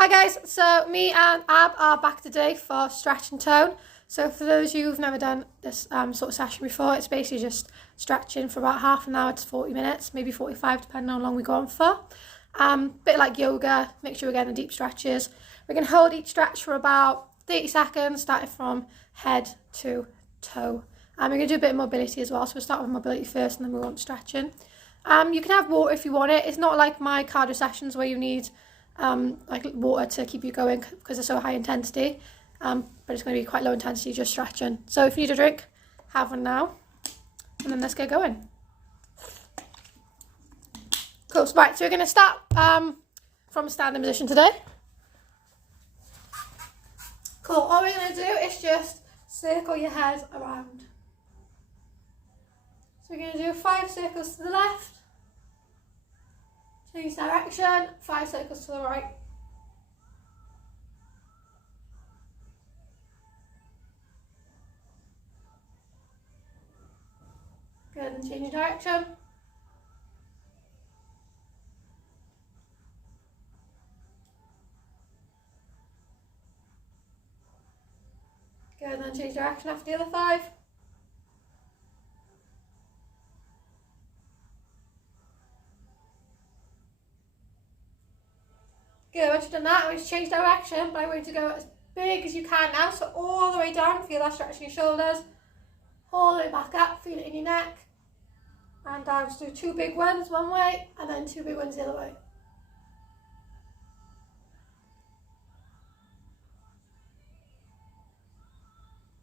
Hi guys, so me and Ab are back today for stretch and tone. So for those of you who've never done this sort of session before, it's basically just stretching for about half an hour to 40 minutes, maybe 45 depending on how long we go on for. Bit like yoga, make sure we're getting the deep stretches. We're going to hold each stretch for about 30 seconds, starting from head to toe. We're going to do a bit of mobility as well, so we'll start with mobility first and then move on to stretching. You can have water if you want it. It's not like my cardio sessions where you need like water to keep you going because they're so high intensity, but it's going to be quite low intensity, just stretching. So if you need a drink, have one now, and then let's get going. Cool. So, right, so we're going to start from a standing position today. Cool. All we're going to do is just circle your head around. So we're going to do 5 circles to the left, change direction, 5 circles to the right. Good, and change your direction. Good, and then change direction after the other 5. Good, once you've done that, I'm going to change direction, but I'm going to go as big as you can now, so all the way down, feel that stretch in your shoulders, all the way back up, feel it in your neck, and down. Just do 2 big ones one way, and then 2 big ones the other way.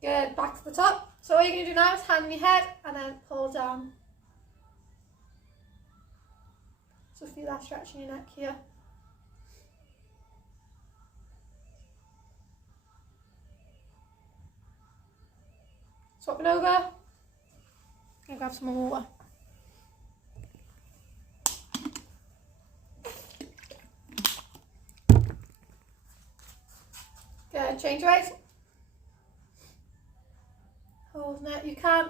Good, back to the top. So what you're going to do now is hand on your head, and then pull down. So feel that stretch in your neck here. Swapping over, and grab some more water. Good, change your weight. Holding it, you can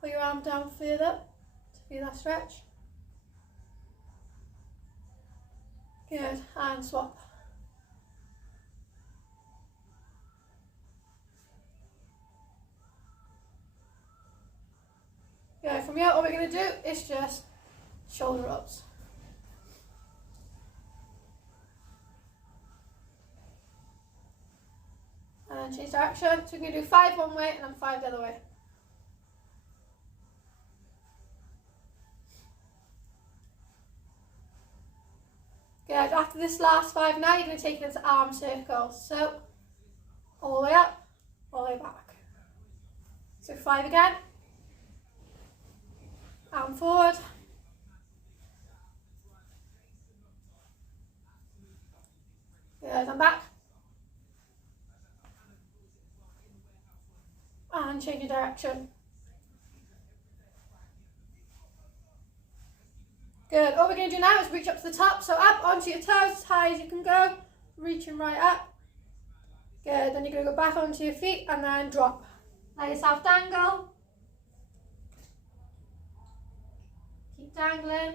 put your arm down further to feel that stretch. Good, and swap. Good, from here, all we're going to do is just shoulder ups. And then change direction. So we're going to do 5 one way and then 5 the other way. Good, after this last 5 now, you're going to take it into arm circles. So, all the way up, all the way back. So 5 again. Arm forward. Good, and back. And change your direction. Good, all we're going to do now is reach up to the top. So up onto your toes as high as you can go. Reaching right up. Good, then you're going to go back onto your feet and then drop. Let yourself dangle. Keep dangling.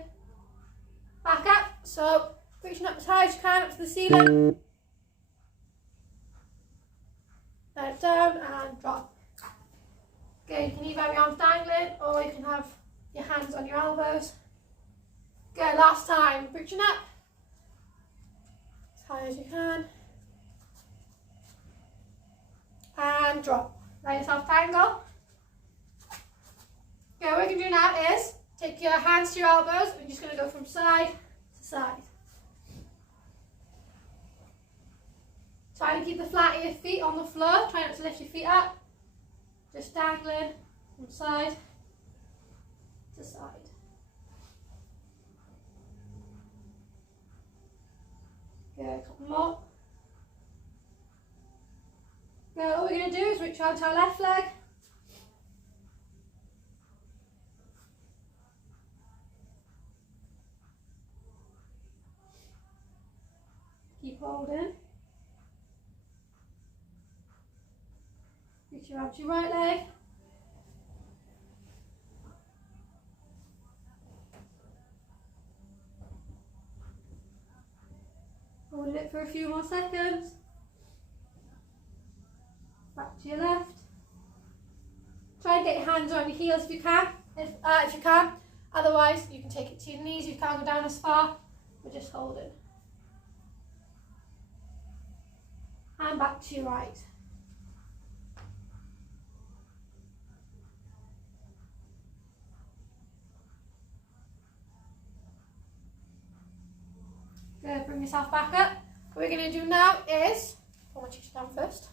Back up. So reaching up as high as you can, up to the ceiling. Let it down and drop. Good, you can either have your arms dangling or you can have your hands on your elbows. Good, last time. Reaching up as high as you can. And drop. Let yourself dangle. Good, what we're going to do now is take your hands to your elbows. We're just going to go from side to side. Try to keep the flat of your feet on the floor. Try not to lift your feet up. Just dangling from side to side. Good, a couple more. Good, all we're going to do is reach out to our left leg. Keep holding. Reach out to your right leg. Hold it it for a few more seconds. Back to your left. Try and get your hands on your heels if you can. If you can. Otherwise, you can take it to your knees. You can't go down as far. We're just holding. And back to your right. Good, bring yourself back up. What we're going to do now is, pull my cheeks down first.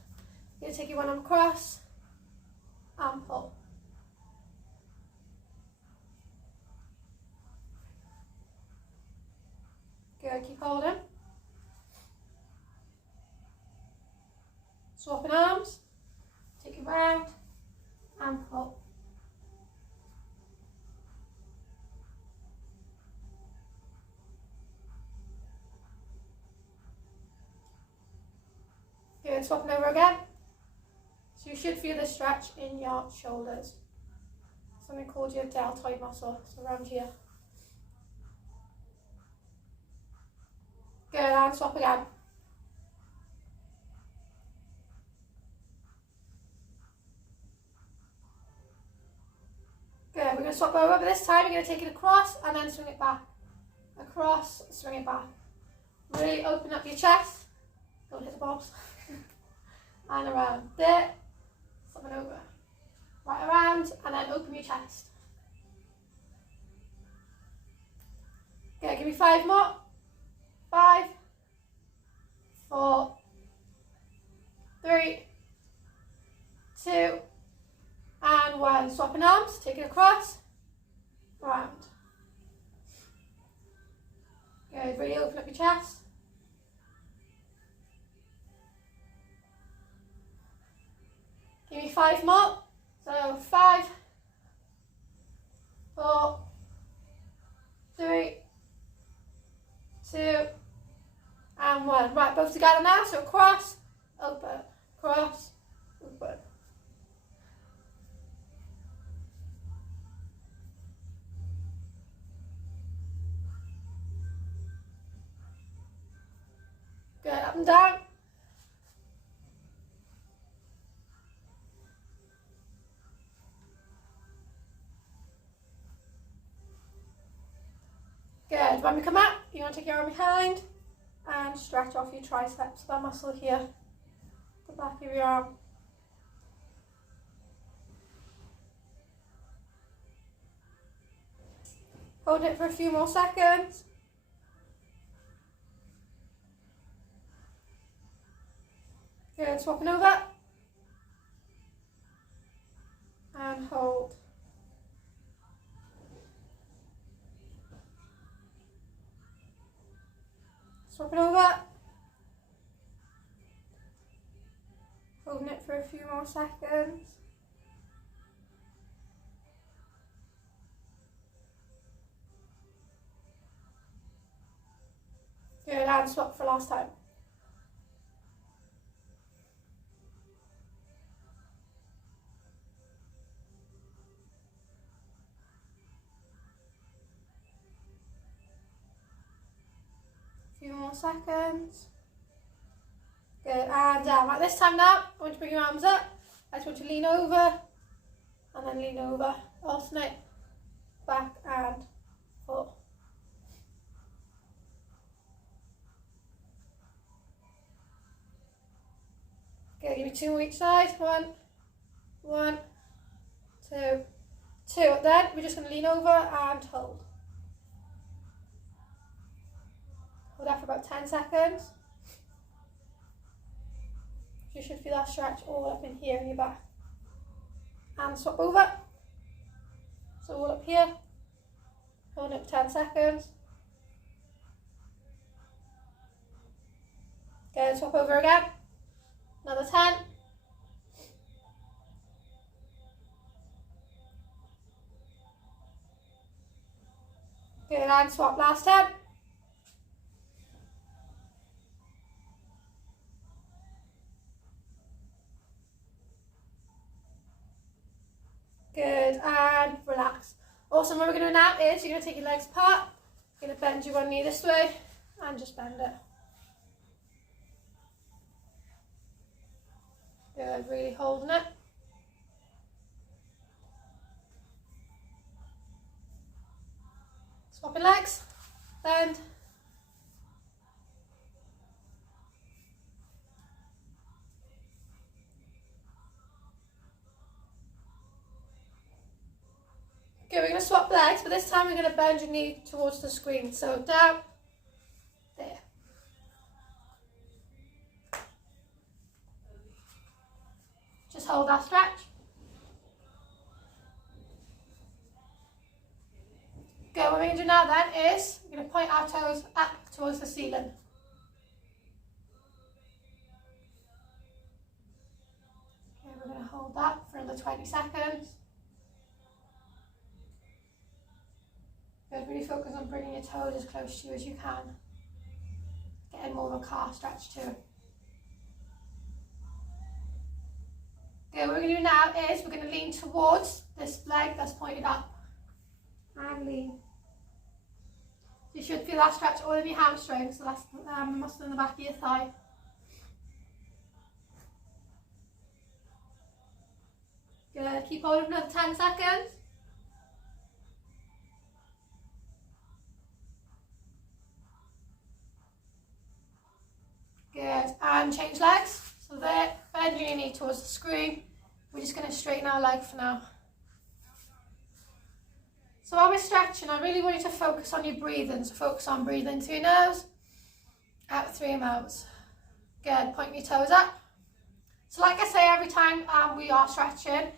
You're going to take your one arm across and pull. Good, keep holding. Swapping arms, take it round and pull. Good, swapping over again. So you should feel the stretch in your shoulders. Something called your deltoid muscle, so around here. Good, and swap again. Good, we're going to swap over, but this time you're going to take it across and then swing it back. Across, swing it back. Really open up your chest. Don't hit the bobs. And around there. Swap it over. Right around and then open your chest. Okay, give me 5 more. 5, 4, 3, 2, and 1. Swapping arms, take it across, round. Good, really open up your chest. Give me 5 more. So 5, 4, 3, 2, and 1. Right, both together now. So cross, open, cross, open. Good, up and down. Good, when we come up, you want to take your arm behind and stretch off your triceps, that muscle here, the back of your arm. Hold it for a few more seconds. Good, swapping over. And hold. Swapping over. Holding it for a few more seconds. Good, and swap for last time. Few more seconds. Good, and down. Right, this time now, I want to bring your arms up. I just want to lean over, and then lean over. Alternate, back and forth. Good, give me 2 more each side. 1, 1, 2, 2. Then we're just going to lean over and hold. Hold that for about 10 seconds. You should feel that stretch all up in here in your back. And swap over. So all up here. Hold it for 10 seconds. Good, swap over again. Another 10. Good, and swap last 10. Good, and relax. Awesome, what we're going to do now is you're going to take your legs apart, you're going to bend your one knee this way, and just bend it. Good, really holding it. Swapping legs, bend. Okay, we're going to swap legs, but this time we're going to bend your knee towards the screen. So down, there. Just hold that stretch. Good, what we're going to do now then is we're going to point our toes up towards the ceiling. Okay, we're going to hold that for another 20 seconds. Good, really focus on bringing your toes as close to you as you can. Getting more of a calf stretch too. Good, what we're going to do now is we're going to lean towards this leg that's pointed up. And lean. You should feel that stretch all in your hamstrings, so that's the muscle in the back of your thigh. Good, keep holding for another 10 seconds. Good, and change legs. So there, bend your knee towards the screen. We're just going to straighten our leg for now. So while we're stretching, I really want you to focus on your breathing. So focus on breathing through your nose, out through your mouth. Good, point your toes up. So like I say, every time we are stretching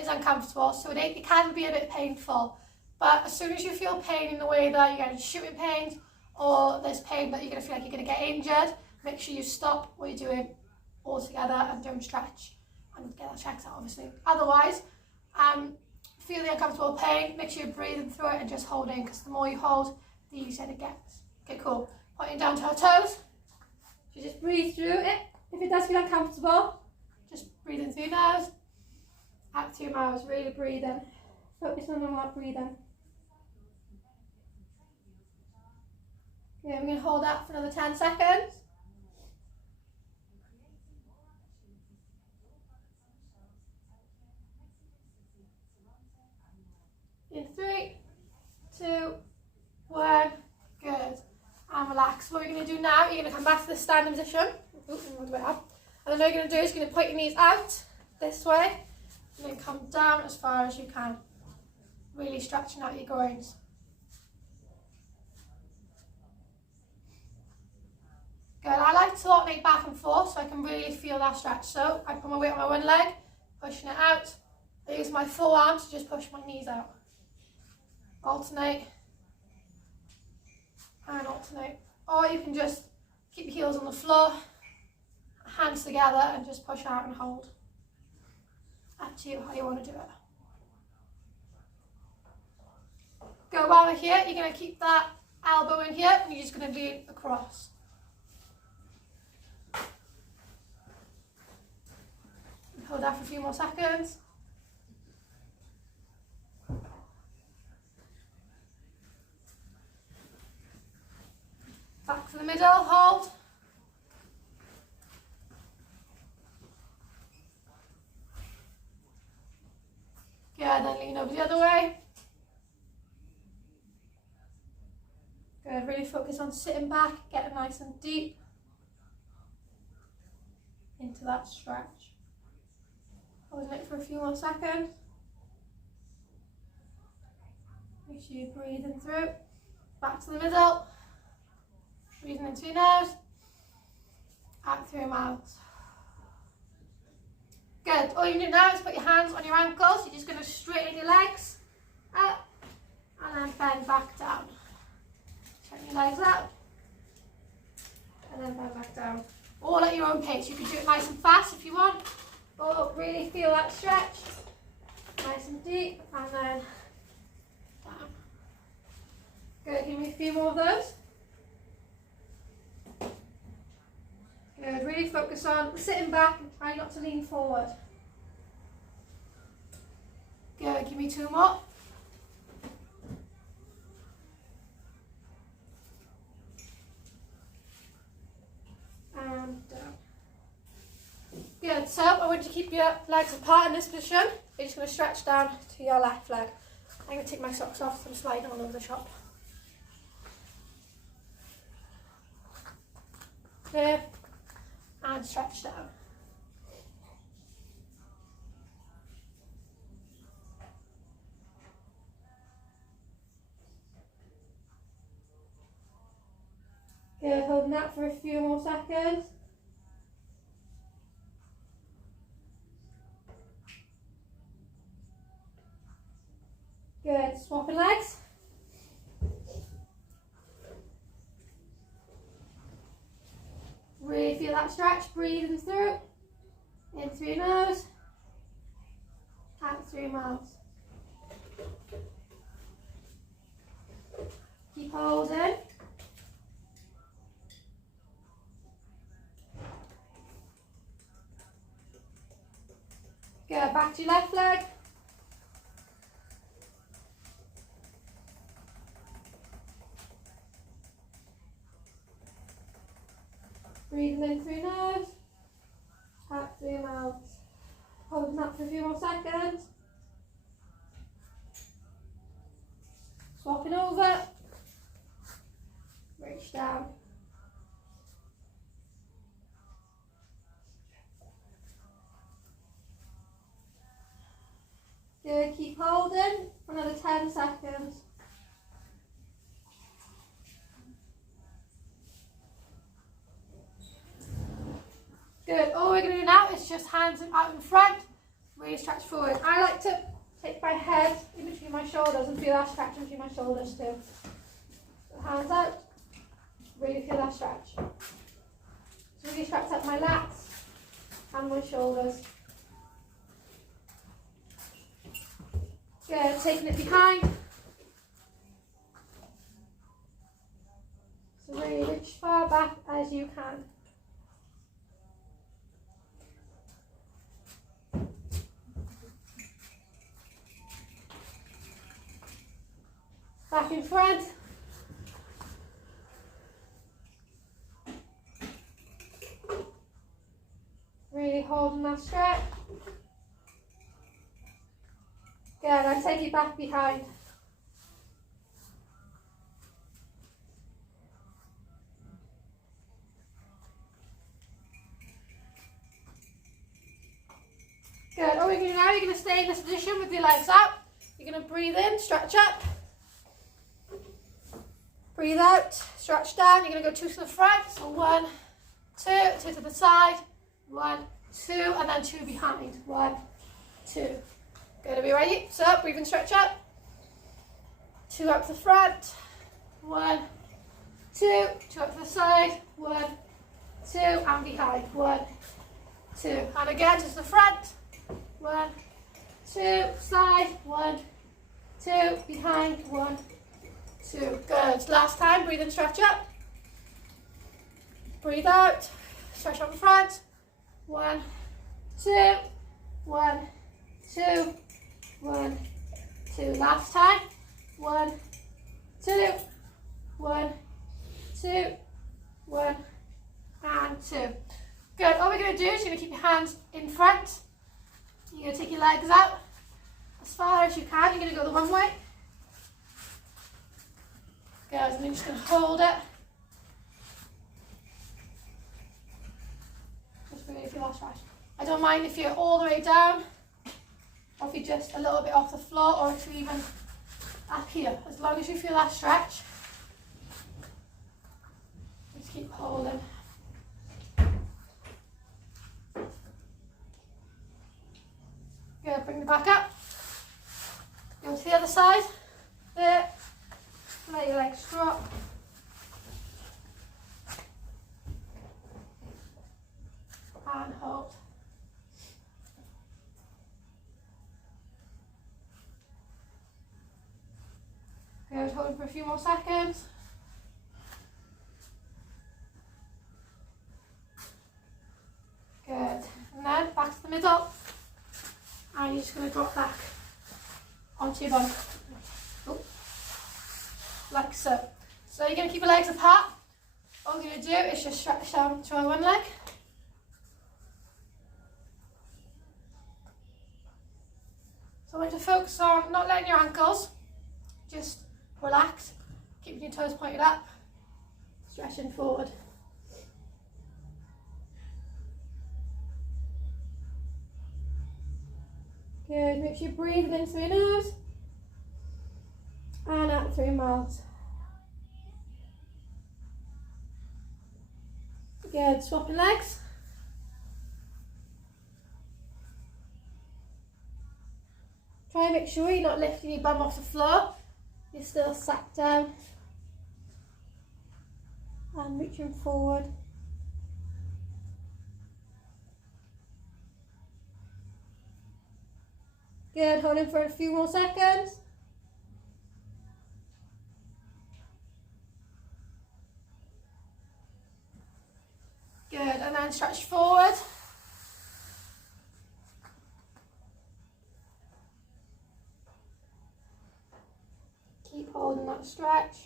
is uncomfortable, so it can be a bit painful. But as soon as you feel pain in the way that you're getting shooting pains, or there's pain that you're going to feel like you're going to get injured, make sure you stop what you're doing altogether and don't stretch, and get that checked out obviously. Otherwise, feel the uncomfortable pain, make sure you're breathing through it and just holding, because the more you hold, the easier it gets. Okay, cool. Pointing down to our toes. So just breathe through it. If it does feel uncomfortable, just breathe in through your nose, out through your mouth, really breathing. Focus on that breathing. Yeah, we're going to hold that for another 10 seconds. In 3, 2, 1, good. And relax. What we're going to do now, you're going to come back to the standing position. And then what you're going to do is you're going to point your knees out this way, and then come down as far as you can. Really stretching out your groins. Good. I like to alternate back and forth so I can really feel that stretch. So I put my weight on my one leg, pushing it out. I use my forearm to just push my knees out. Alternate and alternate. Or you can just keep your heels on the floor, hands together, and just push out and hold. Up to you how you want to do it. Go while we're here, you're going to keep that elbow in here and you're just going to lean across. Hold that for a few more seconds. Back to the middle, hold. Good, then lean over the other way. Good, really focus on sitting back, getting nice and deep into that stretch. Holding it for a few more seconds. Make sure you're breathing through. Back to the middle. Breathing into your nose, out through your mouth. Good. All you can do now is put your hands on your ankles. You're just going to straighten your legs up and then bend back down. Straighten your legs out and then bend back down. All at your own pace. You can do it nice and fast if you want, or really feel that stretch. Nice and deep, and then down. Good. Give me a few more of those. Good, really focus on sitting back and try not to lean forward. Good, give me 2 more. And down. Good, Good, so I want you to keep your legs apart in this position. You're just going to stretch down to your left leg. I'm going to take my socks off so I'm sliding all over the shop. There, and stretch down. Good, holding that for a few more seconds. Good, swapping legs. Really feel that stretch, breathing through. In through your nose, out through your mouth. Keep holding. Go back to your left leg. Breathing in through your nose, out through your mouth. Holding that for a few more seconds. Swapping over. Reach down. Good, keep holding for another 10 seconds. Good, all we're going to do now is just hands out in front, really stretch forward. I like to take my head in between my shoulders and feel that stretch in between my shoulders too. So hands out, really feel that stretch. So really stretch out my lats and my shoulders. Good, taking it behind. So really reach far back as you can. Back in front. Really holding that stretch. Good, and take it back behind. Good, all we're going to do now, you're going to stay in this position with your legs out. You're going to breathe in, stretch up. Breathe out, stretch down. You're going to go 2 to the front. So 1, 2, 2 to the side. 1, 2, and then 2 behind. 1, 2. Good, are we ready? So breathe and stretch up. 2 up to the front. 1, 2, 2 up to the side. 1, 2, and behind. 1, 2. And again, just the front. 1, 2, side. 1, 2, behind. 1, 2. Good. Last time, breathe and stretch up. Breathe out. Stretch up the front. 1, 2, 1, 2, 1, 2. Last time. 1, 2, 1, 2, 1, and 2. Good. All we're going to do is you're going to keep your hands in front. You're going to take your legs out as far as you can. You're going to go the one way. Good. And you're just going to hold it. Just really feel that stretch. I don't mind if you're all the way down, or if you're just a little bit off the floor, or if you're even up here. As long as you feel that stretch, just keep holding. Good, bring it back up. Go to the other side. There. Let your legs drop. And hold. Good, hold for a few more seconds. Good, and then back to the middle. And you're just going to drop back onto your bum. Oh. Like so. So you're going to keep your legs apart. All you're going to do is just stretch down to one leg. So I want you to focus on not letting your ankles, just relax, keeping your toes pointed up, stretching forward. Good, make sure you breathe in through your nose and out through your mouth. Good, swapping legs. Try and make sure you're not lifting your bum off the floor. You're still sat down. And reaching forward. Good, hold in for a few more seconds. Good, and then stretch forward. Keep holding that stretch.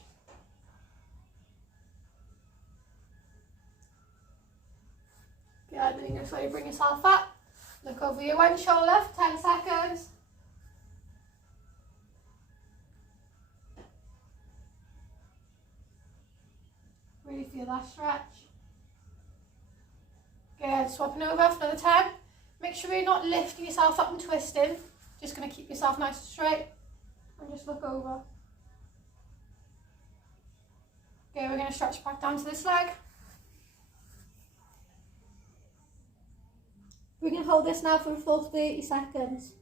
Good, then you're going to slowly bring yourself up. Look over your one shoulder for 10 seconds. Really feel that stretch. Good, swapping over for another 10. Make sure you're not lifting yourself up and twisting. Just going to keep yourself nice and straight. And just look over. Okay, we're going to stretch back down to this leg. We can hold this now for a full 30 seconds.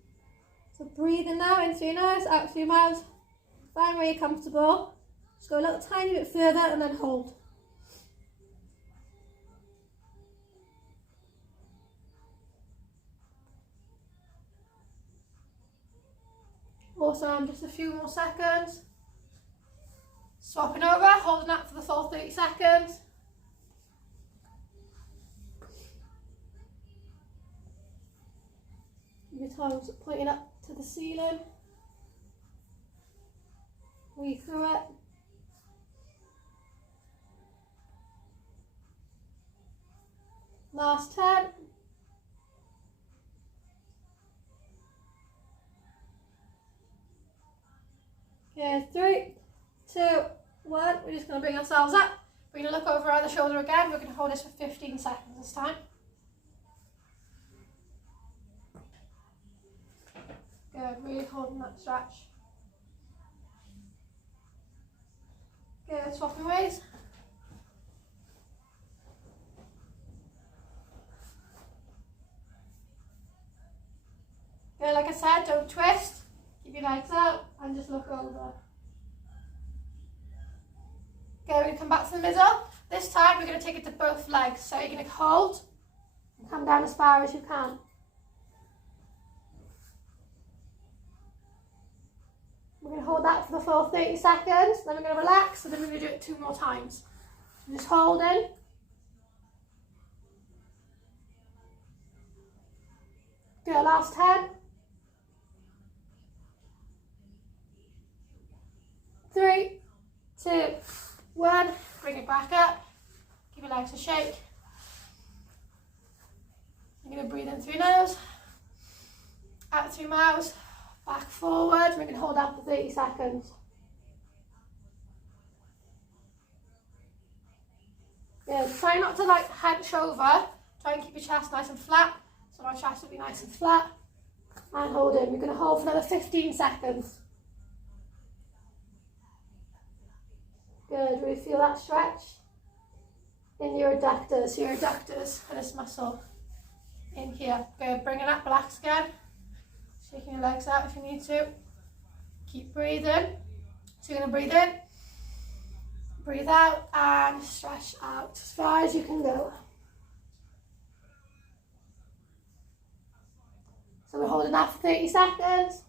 So breathe in now, in through your nose, out through your mouth. Find where you're comfortable. Just go a little tiny bit further and then hold. Awesome, just a few more seconds. Swapping over, holding that for the full 30 seconds. Your toes pointing up to the ceiling. Breathe through it. Last 10. Okay, 3, 2, 1. We're just going to bring ourselves up. We're going to look over our other shoulder again. We're going to hold this for 15 seconds this time. Good, really holding that stretch. Good, swapping ways. Good, like I said, don't twist. Keep your legs out and just look over. Okay, we're going to come back to the middle. This time we're going to take it to both legs. So you're going to hold and come down as far as you can. We're going to hold that for the full 30 seconds, then we're going to relax, and then we're going to do it 2 more times. So just holding. Good, last 10. 3, 2, 1. Bring it back up. Give your legs a shake. You're going to breathe in through your nose, out through your mouth. Back forward, we're going to hold that for 30 seconds. Good, try not to like hunch over, try and keep your chest nice and flat, so our chest will be nice and flat. And hold in, we're going to hold for another 15 seconds. Good, really feel that stretch in your adductors, for this muscle in here. Good, bring it up, relax again. Shaking your legs out if you need to. Keep breathing. So you're going to breathe in, breathe out, and stretch out as far as you can go. So we're holding that for 30 seconds.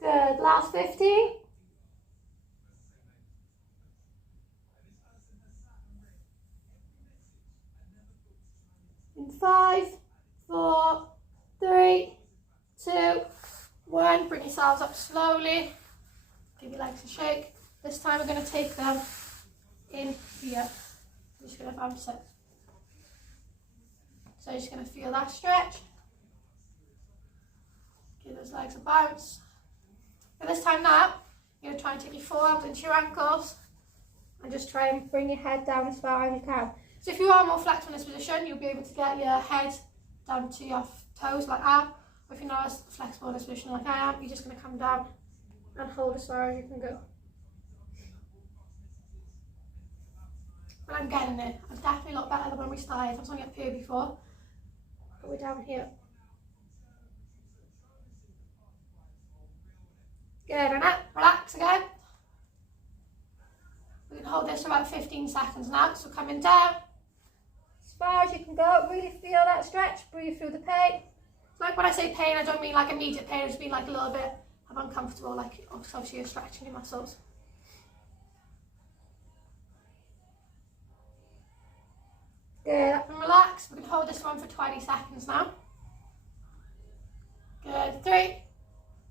Good, last 15. In 5, 4, 3, 2, 1. Bring yourselves up slowly. Give your legs a shake. This time we're going to take them in here. I'm just going to bounce it. So you're just going to feel that stretch. Give those legs a bounce. But this time now, you're going to try and take your forearms into your ankles and just try and bring your head down as far as you can. So if you are more flexible in this position, you'll be able to get your head down to your toes like I am. Or if you're not as flexible in this position like I am, you're just going to come down and hold as far as you can go. But I'm getting there. I'm definitely a lot better than when we started. I was only up here before, but we're down here. Good, and up, relax again. We can hold this for about 15 seconds now. So coming down as far as you can go. Really feel that stretch. Breathe through the pain. Like when I say pain, I don't mean like immediate pain. I just mean like a little bit of uncomfortable, like obviously you're stretching your muscles. Good, up and relax. We can hold this one for 20 seconds now. Good, 3,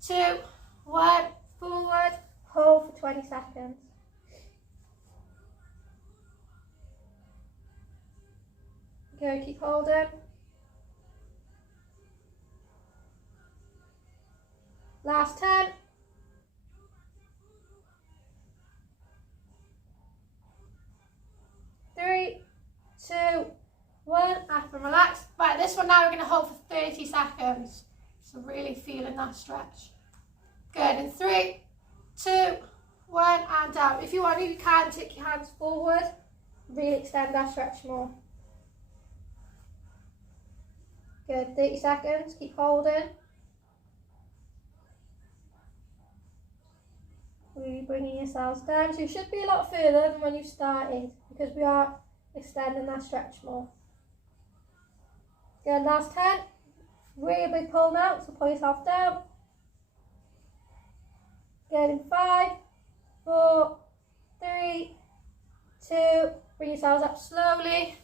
2, 1, forward. Hold for 20 seconds. Good, keep holding. Last 10. 3, 2, 1, up and relax. Right, this one now we're going to hold for 30 seconds. So really feeling that stretch. Good, in 3, 2, 1, and down. If you want to, you can take your hands forward. Really extend that stretch more. Good, 30 seconds, keep holding. Really bringing yourselves down. So you should be a lot further than when you started because we are extending that stretch more. Good, last 10. Really big pull now, so pull yourself down. Good, in 5, 4, 3, 2, bring yourselves up slowly.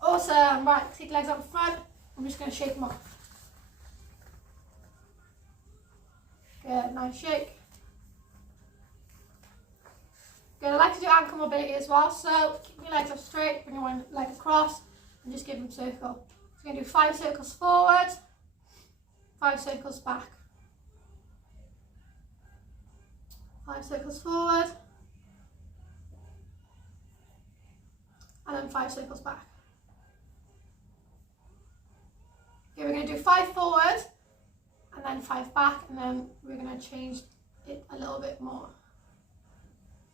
Awesome, right, take your legs up front. I'm just going to shake them off. Good, nice shake. Good, I like to do ankle mobility as well, so keep your legs up straight, bring your one leg across, and just give them a circle. So we're going to do 5 circles forward, 5 circles back. 5 circles forward, and then 5 circles back. Okay, we're going to do 5 forward, and then 5 back, and then we're going to change it a little bit more.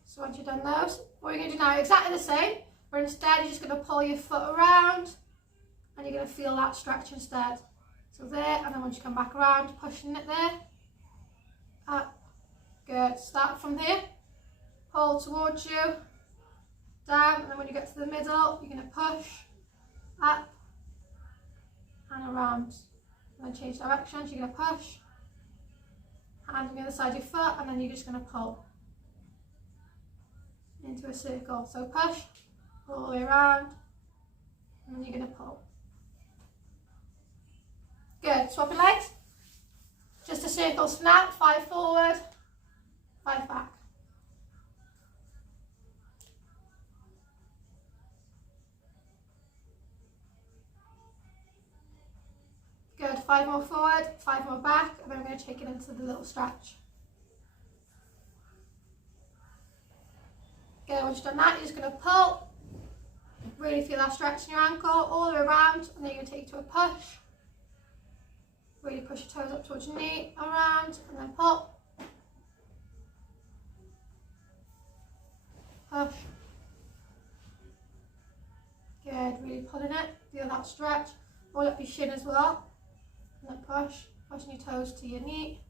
So once you've done those, what you're going to do now is exactly the same, but instead you're just going to pull your foot around, and you're going to feel that stretch instead. So there, and then once you come back around, pushing it there, up. Good, start from here, pull towards you, down, and then when you get to the middle, you're going to push, up, and around. And then change direction, so you're going to push, hand on the other side of your foot, and then you're just going to pull into a circle. So push, all the way around, and then you're going to pull. Good, swapping legs. Just a circle snap, 5 forward, 5 back. Good, 5 more forward, 5 more back, and then we're going to take it into the little stretch. Good, once you've done that, you're just going to pull. Really feel that stretch in your ankle all the way around, and then you're going to take it to a push. Really push your toes up towards your knee, around, and then pull. Push. Good, really pulling it. Feel that stretch. Roll up your shin as well. And then push. Pushing your toes to your knee.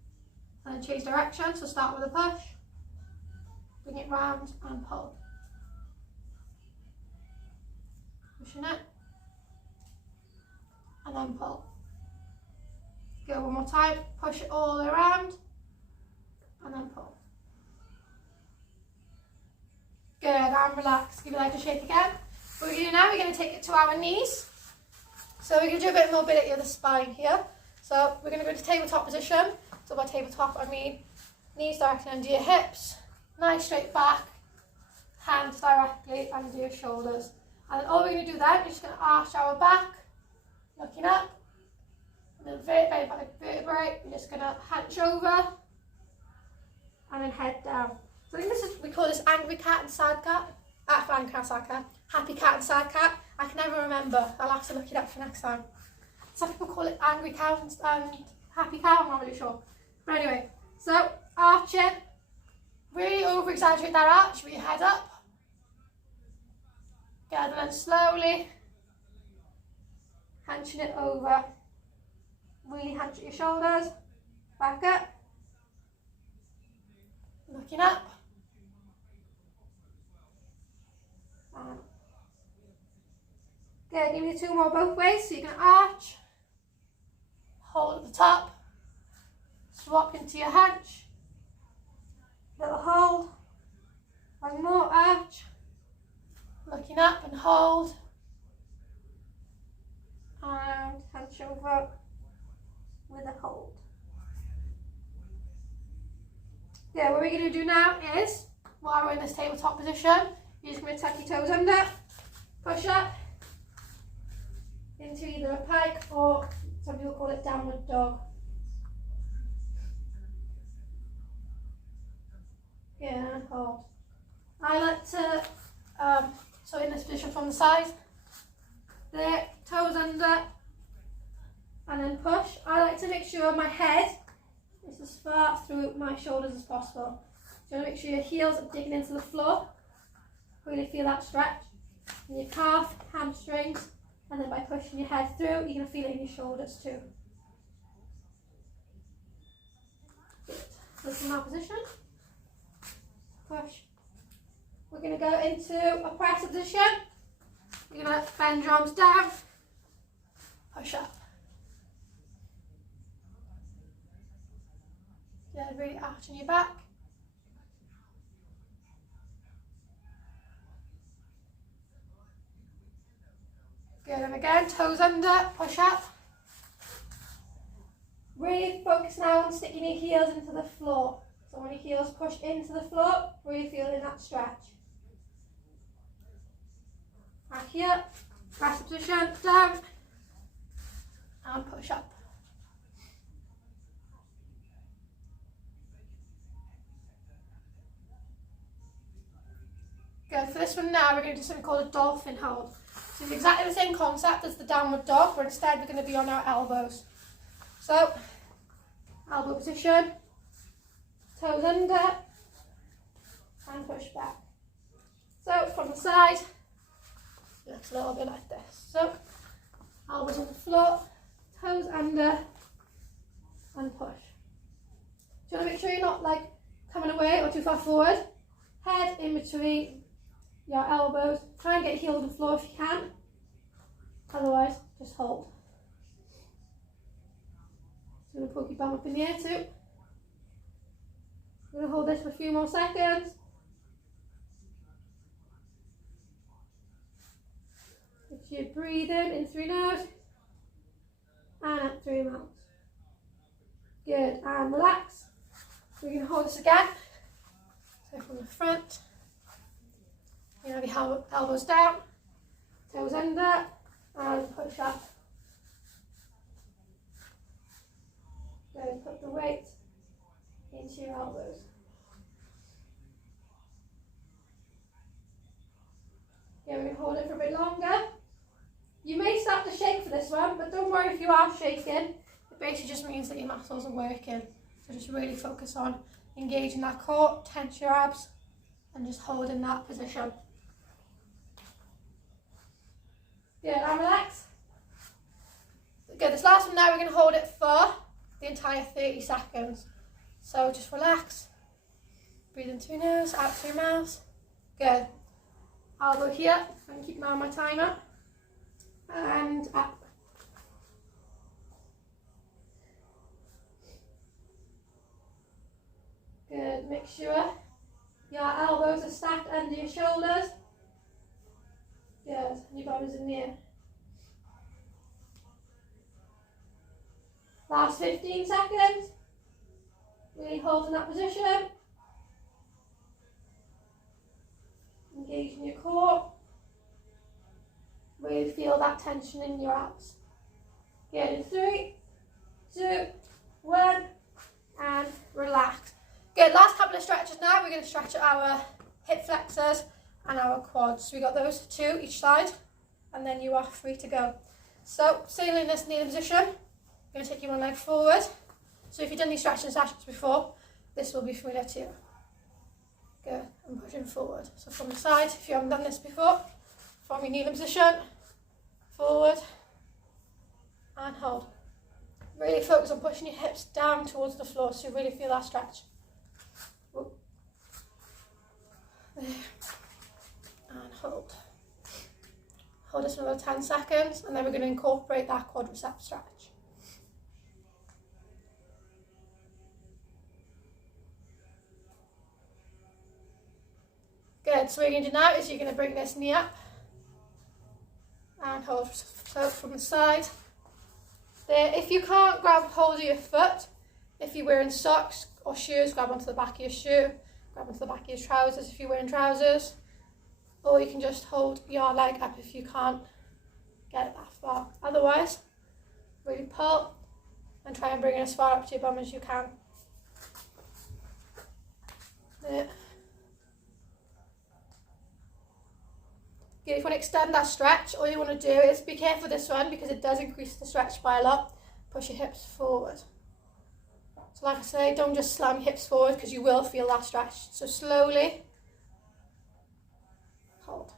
And then change direction. So start with a push. Bring it round and pull. Pushing it. And then pull. Go one more time. Push it all the way around. And then pull. Good, and relax. Give your leg a shake again. What we're going to do now, we're going to take it to our knees. So we're going to do a bit of mobility of the spine here. So we're going to go to tabletop position. So by tabletop, I mean knees directly under your hips. Nice straight back. hands directly under your shoulders. And then all we're going to do then, we're just going to arch our back, looking up. And then vertebrae, we're just going to hunch over and then head down. So I think we call this angry cat and sad cat. Angry cat, sad cat. Happy cat and sad cat. I can never remember. I'll have to look it up for next time. Some people call it angry cow and happy cow, I'm not really sure. But anyway, so arching. Really over exaggerate that arch with your head up. Good, and then slowly hunching it over. Really hunch at your shoulders. Back up. Looking up. Good, give me 2 more both ways. So you can arch, hold at the top, swap into your hunch, little hold, 1 more arch, looking up and hold, and hunch over with a hold. Yeah, what we're going to do now is, while we're in this tabletop position, you're just going to tuck your toes under, push up into either a pike or some people call it downward dog. Yeah, and hold. I like to, so in this position from the side, there, toes under, and then push. I like to make sure my head is as far through my shoulders as possible. So you want to make sure your heels are digging into the floor. Really feel that stretch. And your calf, hamstrings, and then by pushing your head through, you're going to feel it in your shoulders too. Good. So from that position, push. We're going to go into a press position. You're going to bend your arms down, push up. Yeah, really arching your back. Good, and again, toes under, push up. Really focus now on sticking your heels into the floor. So when your heels push into the floor, really feeling that stretch. Back here, press position, down, and push up. Good, for this one now we're going to do something called a dolphin hold. So it's exactly the same concept as the downward dog, but instead we're going to be on our elbows. So, elbow position, toes under, and push back. So from the side, it looks a little bit like this. So, elbows on the floor, toes under, and push. So you want to make sure you're not like coming away or too far forward. Head in between your elbows. Try and get your heel on the floor if you can. Otherwise, just hold. So I'm going to poke your bum up in the air too. I'm going to hold this for a few more seconds. If you're breathing in through your nose and out through your mouth. Good, and relax. We're going to hold this again. So from the front, you have your elbows down, toes under, and push up. Good, put the weight into your elbows. Yeah, we're going to hold it for a bit longer. You may start to shake for this one, but don't worry if you are shaking. It basically just means that your muscles are working. So just really focus on engaging that core, tense your abs, and just hold in that position. Good, and relax. Good, this last one now we're going to hold it for the entire 30 seconds. So just relax. Breathe in through your nose, out through your mouth. Good. Elbow here, and keep an eye on my timer. And up. Good, make sure your elbows are stacked under your shoulders. Good, and your bum is in the air. Last 15 seconds. Really holding that position. And engaging your core. Really feel that tension in your abs. Good, in 3, 2, 1, and relax. Good, last couple of stretches now. We're going to stretch our hip flexors and our quads. So we got those 2 each side, and then you are free to go. So, staying in this kneeling position, I'm going to take you one leg forward. So if you've done these stretching sessions before, this will be familiar to you. Good, and pushing forward. So from the side, if you haven't done this before, from your kneeling position, forward, and hold. Really focus on pushing your hips down towards the floor, so you really feel that stretch. There. And hold. Hold this for another 10 seconds, and then we're going to incorporate that quadricep stretch. Good, so what you're going to do now is you're going to bring this knee up and hold so from the side. There, if you can't grab hold of your foot, if you're wearing socks or shoes, grab onto the back of your shoe, grab onto the back of your trousers if you're wearing trousers, or you can just hold your leg up if you can't get it that far. Otherwise, really pull and try and bring it as far up to your bum as you can. There. If you want to extend that stretch, all you want to do is be careful with this one because it does increase the stretch by a lot. Push your hips forward. So like I say, don't just slam your hips forward because you will feel that stretch. So slowly, hold.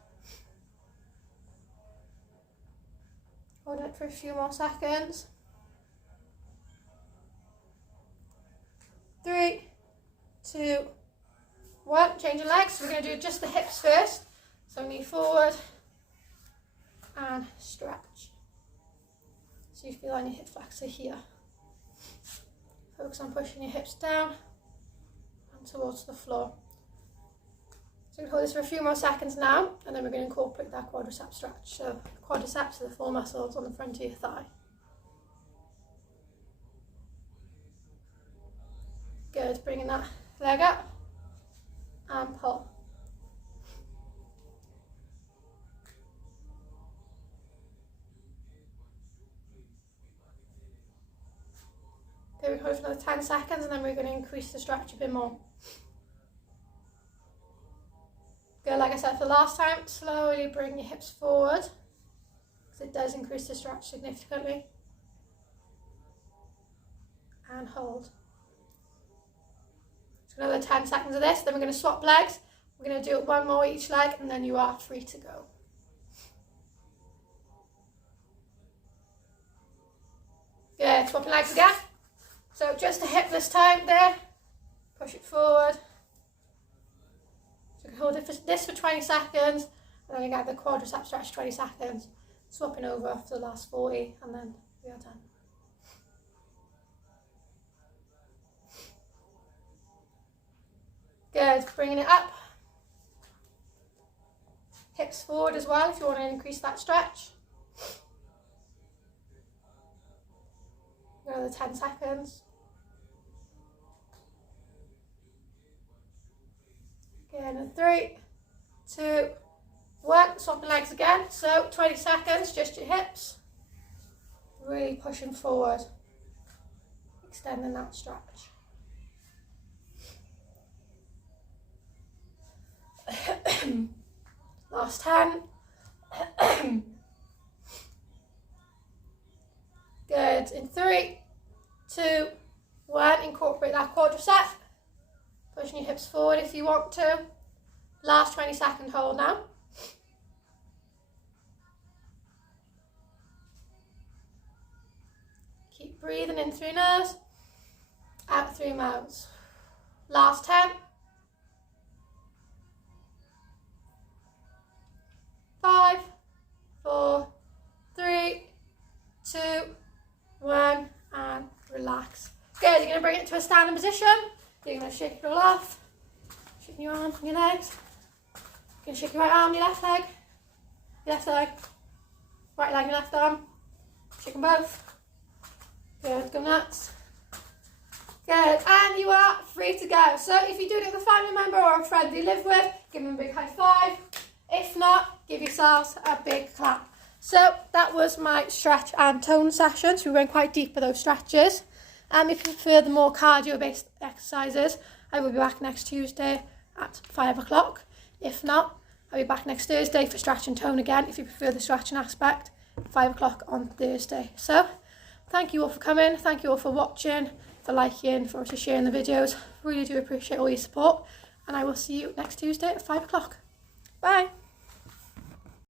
Hold it for a few more seconds. 3, 2, 1. Change your legs. We're going to do just the hips first. So knee forward and stretch. So you feel on your hip flexor here. Focus on pushing your hips down and towards the floor. So we can hold this for a few more seconds now, and then we're going to incorporate that quadricep stretch. So quadriceps are the 4 muscles on the front of your thigh. Good, bringing that leg up and pull. Okay, we hold for another 10 seconds and then we're going to increase the stretch a bit more. Good, like I said for the last time, slowly bring your hips forward because it does increase the stretch significantly. And hold. So another 10 seconds of this, then we're going to swap legs. We're going to do it one more each leg and then you are free to go. Good, swapping legs again. So just a hip this time there, push it forward. So you can hold it for this for 20 seconds, and then you get the quadricep stretch 20 seconds, swapping over for the last 40, and then we are done. Good, bringing it up. Hips forward as well if you want to increase that stretch. Another 10 seconds. Again, in 3, 2, 1. Swapping legs again. So 20 seconds, just your hips. Really pushing forward, extending that stretch. Last 10. Good. In 3, 2, 1. Incorporate that quadricep. Pushing your hips forward if you want to. Last 20-second hold now. Keep breathing in through nose, out through mouth. Last 10. 5, 4, 3, 2, 1, and relax. Good, you're going to bring it to a standing position. You're going to shake it all off. Shaking your arm, your legs. You're going to shake your right arm, your left leg. Your left leg. Right leg, your left arm. Shake them both. Good, go nuts. Good, and you are free to go. So if you do it with a family member or a friend you live with, give them a big high five. If not, give yourselves a big clap. So that was my stretch and tone session. So we went quite deep with those stretches. If you prefer the more cardio-based exercises, I will be back next Tuesday at 5 o'clock. If not, I'll be back next Thursday for stretch and tone again, if you prefer the stretching aspect, 5 o'clock on Thursday. So thank you all for coming. Thank you all for watching, for liking, for also sharing the videos. Really do appreciate all your support. And I will see you next Tuesday at 5 o'clock. Bye.